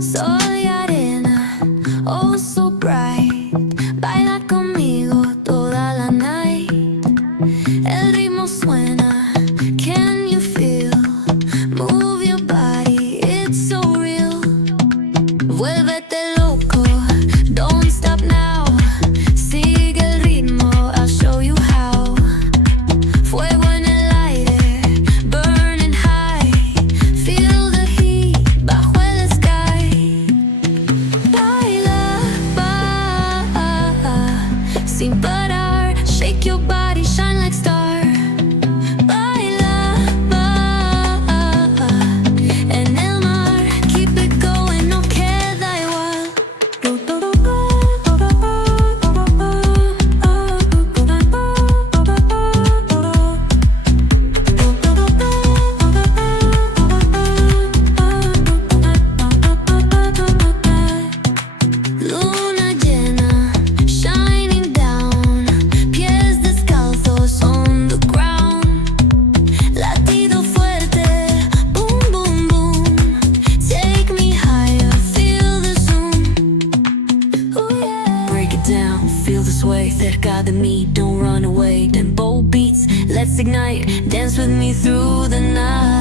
Soy arena, oh so bright. Baila conmigo toda la night. El ritmo suena, can you feel? Move your body, it's so real. Vuélvete loco, don't stop now. Sigue el ritmo, I'll show you how. Fuego en el aire, burning high. Feel the heat bajo el sky. Baila, sin parar. Shake your body, shine like star. Baila, en el mar. Keep it going, no queda igual. Luna llena, shining down. Pies descalzos on the ground. Latido fuerte, boom, boom, boom. Take me higher, feel the zoom. Ooh, yeah. Break it down, feel the sway. Cerca de mí, don't run away. Tempo beats, let's ignite. Dance with me through the night.